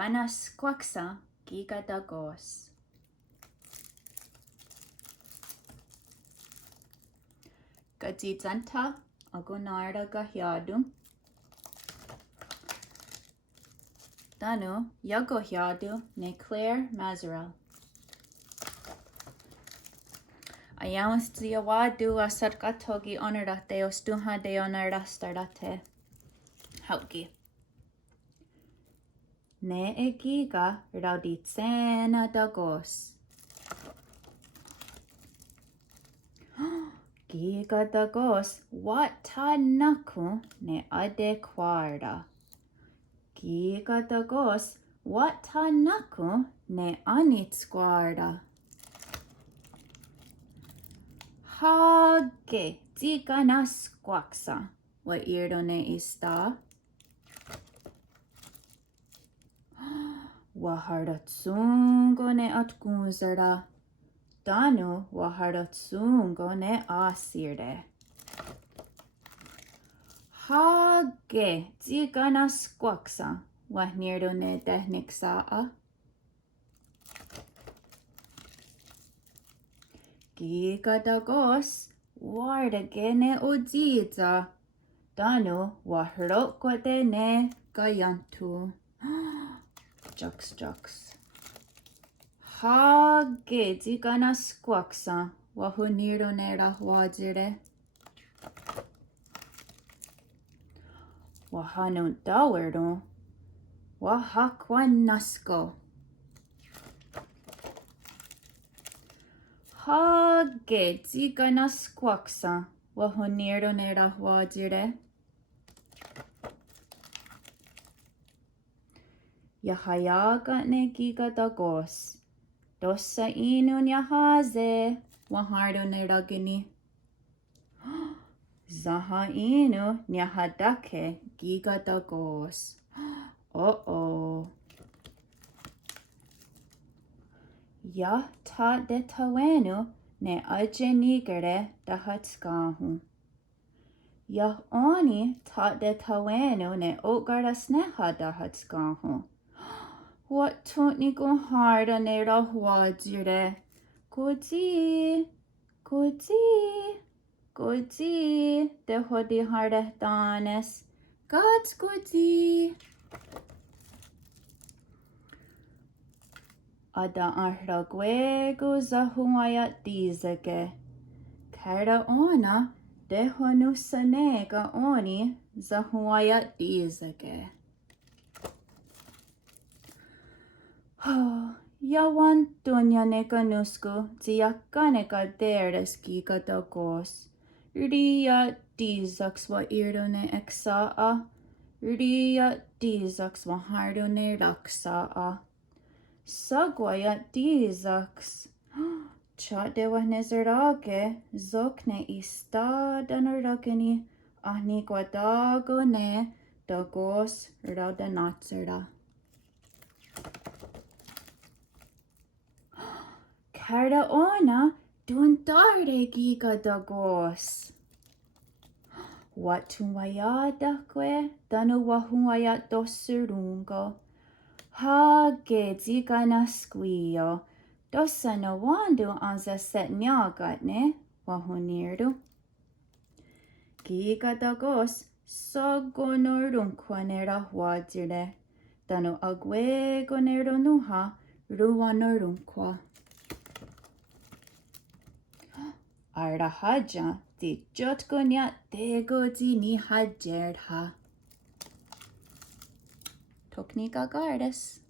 ganas quaxa giga dagos. Gadzanta agonarda gahiadu. Danu yagohiadu ne Claire Mazaral. Ayamos diawadu asarkatogi onardate ostuha de onardastardate. Hauki. Ne egiga rauditsena dagos. Giga dagos watanaku ne adequarda. Giga dagos watanaku ne anitsquarda. Hage tiganasquaxa. What irdone ista? Waharatsungo ne atkunzara. Danu waharatsungo ne asirde. Hage tiganasquaxa. Wahnirdone tehniksaa. Giga dagos wardagene udiza. Danu wahrokode ne gayantu. Jux. Hage tiganasquaxa. Wahunirdone rahwajire. Wahanu dawerdo. Wahakwanasco. Hage tiganasquaxa. Wahunirdone rahwajire. Yahayaga ne giga dagos. Dosa inun yahaze. Wahardo ne ragini. Zaha inu nyahadake giga dagos. Oh. Ya ta de tawenu ne ajenigere dahatskahu. Ya oni ta de tawenu ne ogarasneha dahatskahu. What tuntni go harda ne rahwajire. Koji. De hodi harda danes. Gods koji. Ada arragwego zahuayat dizake. Kara ona de honusanega oni zahuayat dizake. Yawan dunya neka nusku tiaka neka deres giga dagos. Ria dizaks wa irdone exaa. Ria dizaks wa hardone raksaa. Sagwayat dizaks. Chat de wahnezerage zokne ista danaragani ahni guadago ne dagos raudanatsera. Karda ona duntarde giga dagos. Watumayadakwe danu wahuayat dosurungo. Hage ziganasquio. Dosa no wandu anza set nyagatne wahunirdu. Giga dagos sogonorunquanera huadire. Danu agwego nuha ruanorunqua. Ardahaja di jotgonya dego di ni hajerha. Toknika gardes.